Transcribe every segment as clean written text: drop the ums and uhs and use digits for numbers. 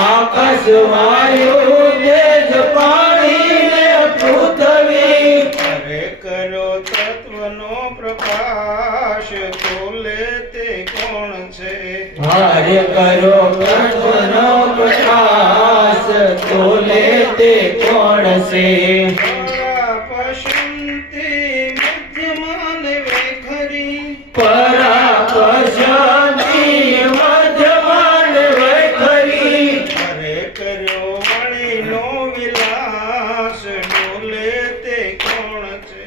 આકાશ વાયુ તેજ પાણી ને પૃથ્વી અરે કરો તત્વનો પ્રકાશ તોલે તે કોણ છે હરે કરો તત્વનો પ્રકાશ તોલે તે કોણ છે પરાપશંતિ મધ્યમાન વૈખરી હરે કર્યો વાણીનો વિલાસ ડોલે તે કોણ છે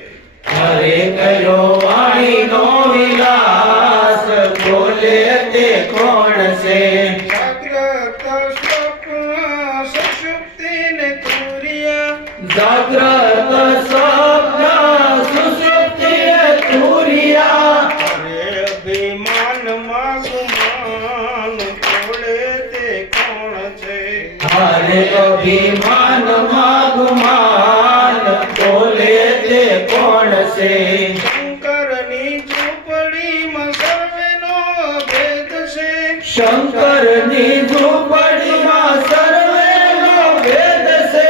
હરે કર્યો વાણીનો વિલાસ બોલે તે કોણ છે જાગ્રત સ્વપ્ન સુષુપ્તિ ને તુર્યા જાગ્રત સ્વપ્ન સુષુપ્તિ તુર્યા હરે અભિમાનમાં ગુમાન તોડે તે કોણ છે હરે અભિમાનમાં ગુમાન બોલે તે કોણ છે શંકરની ઝૂંપડીમાં સર્વેનો ભેદ છે શંકરની ઝૂંપડીમાં સર્વેનો ભેદ છે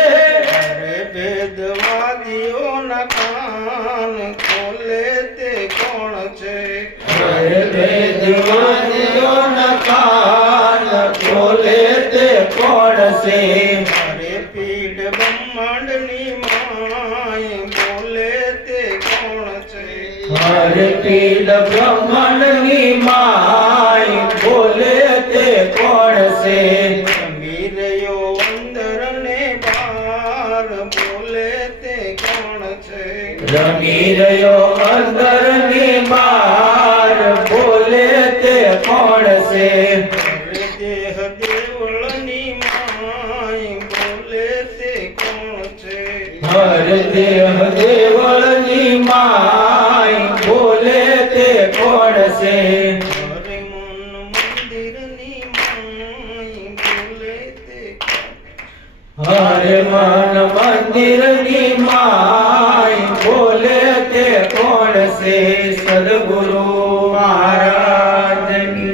હરે ભેદવાદીઓના કાન ખોલે તે કોણ છે હરે ભેદવાદીઓના કાન ખોલે તે કોણ છે હરે પીડ બ્રહ્માંડની માય બોલે તે કોણ છે હરે પીડ બ્રહ્માંડની માય બોલે તે કોણ છે રમી રહ્યો અંદર ને બહાર બોલે તે કોણ છે રમી રહ્યો અંદરની બહાર બોલે તે કોણ છે હરે દેહ દેવળની માય બોલે તે કોણ છે હર દેહ દેવળની માય બોલે તે કોણ છે હરે મન મંદિરની માય બોલે તે હરે મન મંદિરની માય બોલે તે કોણ છે સદગુરુ